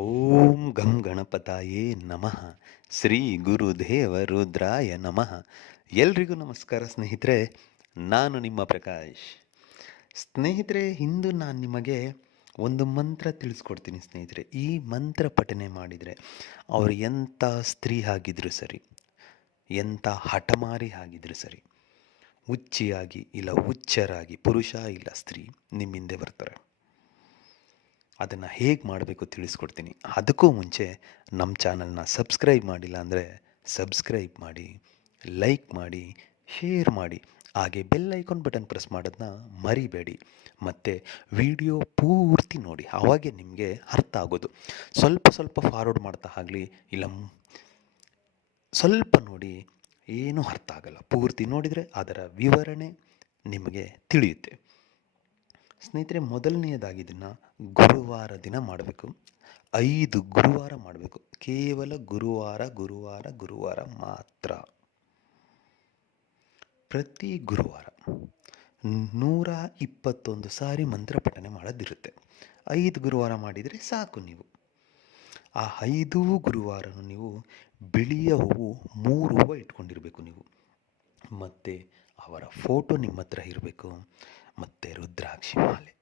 ಓಂ ಗಂ ಗಣಪತಾಯೇ ನಮಃ. ಶ್ರೀ ಗುರುದೇವ ರುದ್ರಾಯ ನಮಃ. ಎಲ್ರಿಗೂ ನಮಸ್ಕಾರ ಸ್ನೇಹಿತರೆ, ನಾನು ನಿಮ್ಮ ಪ್ರಕಾಶ್. ಸ್ನೇಹಿತರೆ, ಇಂದು ನಾನು ನಿಮಗೆ ಒಂದು ಮಂತ್ರ ತಿಳಿಸ್ಕೊಡ್ತೀನಿ ಸ್ನೇಹಿತರೆ. ಈ ಮಂತ್ರ ಪಠನೆ ಮಾಡಿದರೆ ಅವರು ಎಂಥ ಸ್ತ್ರೀ ಆಗಿದ್ರು ಸರಿ, ಎಂಥ ಹಠಮಾರಿ ಆಗಿದ್ರು ಸರಿ, ಹುಚ್ಚಿಯಾಗಿ ಇಲ್ಲ ಹುಚ್ಚರಾಗಿ, ಪುರುಷ ಇಲ್ಲ ಸ್ತ್ರೀ ನಿಮ್ಮ ಹಿಂದೆ ಬರ್ತಾರೆ. ಅದನ್ನು ಹೇಗೆ ಮಾಡಬೇಕು ತಿಳಿಸ್ಕೊಡ್ತೀನಿ. ಅದಕ್ಕೂ ಮುಂಚೆ ನಮ್ಮ ಚಾನಲ್ನ ಸಬ್ಸ್ಕ್ರೈಬ್ ಮಾಡಿಲ್ಲ ಅಂದರೆ ಸಬ್ಸ್ಕ್ರೈಬ್ ಮಾಡಿ, ಲೈಕ್ ಮಾಡಿ, ಶೇರ್ ಮಾಡಿ, ಹಾಗೆ ಬೆಲ್ ಐಕಾನ್ ಬಟನ್ ಪ್ರೆಸ್ ಮಾಡೋದನ್ನ ಮರಿಬೇಡಿ. ಮತ್ತು ವಿಡಿಯೋ ಪೂರ್ತಿ ನೋಡಿ, ಆವಾಗೆ ನಿಮಗೆ ಅರ್ಥ ಆಗೋದು. ಸ್ವಲ್ಪ ಸ್ವಲ್ಪ ಫಾರ್ವರ್ಡ್ ಮಾಡ್ತಾ ಆಗಲಿ, ಇಲ್ಲ ಸ್ವಲ್ಪ ನೋಡಿ, ಏನೂ ಅರ್ಥ ಆಗಲ್ಲ. ಪೂರ್ತಿ ನೋಡಿದರೆ ಅದರ ವಿವರಣೆ ನಿಮಗೆ ತಿಳಿಯುತ್ತೆ. ಸ್ನೇಹಿತರೆ, ಮೊದಲನೆಯದಾಗಿ ಇದನ್ನು ಗುರುವಾರ ದಿನ ಮಾಡಬೇಕು. 5 ಗುರುವಾರ ಮಾಡಬೇಕು. ಕೇವಲ ಗುರುವಾರ ಮಾತ್ರ. ಪ್ರತಿ ಗುರುವಾರ 121 ಸಾರಿ ಮಂತ್ರ ಪಠನೆ ಮಾಡೋದಿರುತ್ತೆ. 5 ಗುರುವಾರ ಮಾಡಿದರೆ ಸಾಕು. ನೀವು ಆ 5 ಗುರುವಾರನೂ ನೀವು ಬಿಳಿಯ ಹೂವು 3 ಹೂವು ಇಟ್ಕೊಂಡಿರಬೇಕು ನೀವು. ಮತ್ತು ಅವರ ಫೋಟೋ ನಿಮ್ಮ ಹತ್ರ ಇರಬೇಕು. ಮತ್ತು ರುದ್ರಾಕ್ಷಿ ಮಾಲೆ.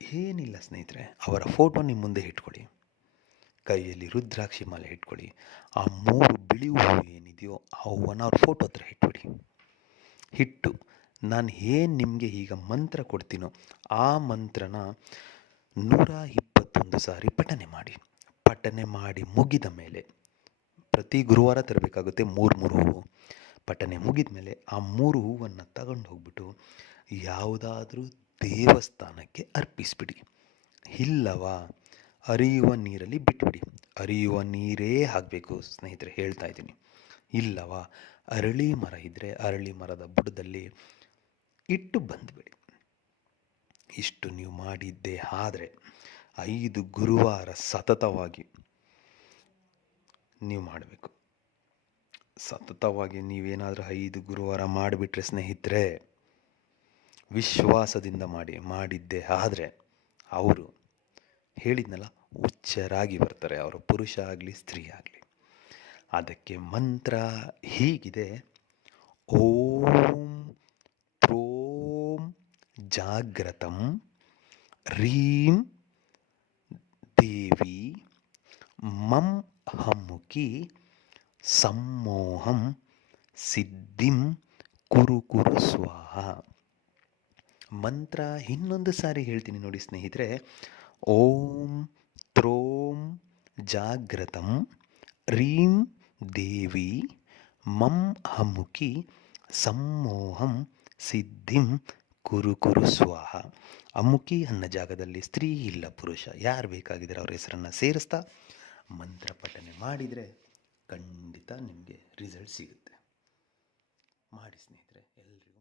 ಏನಿಲ್ಲ ಸ್ನೇಹಿತರೆ, ಅವರ ಫೋಟೋ ನಿಮ್ಮ ಮುಂದೆ ಇಟ್ಕೊಳ್ಳಿ, ಕೈಯಲ್ಲಿ ರುದ್ರಾಕ್ಷಿ ಮಾಲೆ ಇಟ್ಕೊಳ್ಳಿ. ಆ 3 ಬಿಳಿ ಹೂವು ಏನಿದೆಯೋ ಆ ಹೂವನ್ನು ಅವ್ರ ಫೋಟೋ ಹತ್ರ ಇಟ್ಬಿಡಿ. ಇಟ್ಟು ನಾನು ಏನು ನಿಮಗೆ ಈಗ ಮಂತ್ರ ಕೊಡ್ತೀನೋ ಆ ಮಂತ್ರನ 121 ಸಾರಿ ಪಠನೆ ಮಾಡಿ. ಪಠನೆ ಮಾಡಿ ಮುಗಿದ ಮೇಲೆ ಪ್ರತಿ ಗುರುವಾರ ತರಬೇಕಾಗುತ್ತೆ 3 ಹೂವು. ಪಠನೆ ಮುಗಿದ ಮೇಲೆ ಆ 3 ಹೂವನ್ನು ತಗೊಂಡು ಹೋಗ್ಬಿಟ್ಟು ಯಾವುದಾದ್ರೂ ದೇವಸ್ಥಾನಕ್ಕೆ ಅರ್ಪಿಸಿಬಿಡಿ. ಇಲ್ಲವಾ ಹರಿಯುವ ನೀರಲ್ಲಿ ಬಿಟ್ಬಿಡಿ. ಹರಿಯುವ ನೀರೇ ಆಗಬೇಕು ಸ್ನೇಹಿತರೆ, ಹೇಳ್ತಾ ಇದ್ದೀನಿ. ಇಲ್ಲವಾ ಅರಳಿ ಮರ ಇದ್ದರೆ ಅರಳಿ ಮರದ ಬುಡದಲ್ಲಿ ಇಟ್ಟು ಬಂದುಬಿಡಿ. ಇಷ್ಟು ನೀವು ಮಾಡಿದ್ದೇ ಆದರೆ 5 ಗುರುವಾರ ಸತತವಾಗಿ ನೀವು ಮಾಡಬೇಕು. ಸತತವಾಗಿ ನೀವೇನಾದರೂ 5 ಗುರುವಾರ ಮಾಡಿಬಿಟ್ರೆ ಸ್ನೇಹಿತರೆ, ವಿಶ್ವಾಸದಿಂದ ಮಾಡಿದ್ದೇ ಆದರೆ ಅವರು ಹೇಳಿದ್ನಲ್ಲ, ಹುಚ್ಚರಾಗಿ ಬರ್ತಾರೆ. ಅವರು ಪುರುಷ ಆಗಲಿ ಸ್ತ್ರೀ ಆಗಲಿ. ಅದಕ್ಕೆ ಮಂತ್ರ ಹೀಗಿದೆ: ಓಂ ತ್ರೋಂ ಜಾಗ್ರತಂ ರೀಂ ದೇವಿ ಮಂ ಹಮ್ಮುಕಿ ಸಮ್ಮೋಹಂ ಸಿದ್ಧಿಂ ಕುರು ಕುರು ಸ್ವಾಹ. ಮಂತ್ರ ಇನ್ನೊಂದು ಸಾರಿ ಹೇಳ್ತೀನಿ ನೋಡಿ ಸ್ನೇಹಿತರೆ. ಓಂ ತ್ರೋಂ ಜಾಗ್ರತಂ ರೀಂ ದೇವಿ ಮಂ ಹಮ್ಮುಕಿ ಸಮ್ಮೋಹಂ ಸಿದ್ಧಿಂ ಕುರು ಕುರು ಸ್ವಾಹ. ಅಮ್ಮುಕಿ ಅನ್ನೋ ಜಾಗದಲ್ಲಿ ಸ್ತ್ರೀ ಇಲ್ಲ ಪುರುಷ ಯಾರು ಬೇಕಾಗಿದ್ದಾರೆ ಅವ್ರ ಹೆಸರನ್ನು ಸೇರಿಸ್ತಾ ಮಂತ್ರ ಪಠನೆ ಮಾಡಿದರೆ ಖಂಡಿತ ನಿಮಗೆ ರಿಸಲ್ಟ್ ಸಿಗುತ್ತೆ. ಮಾಡಿ ಸ್ನೇಹಿತರೆ, ಎಲ್ರಿಗೂ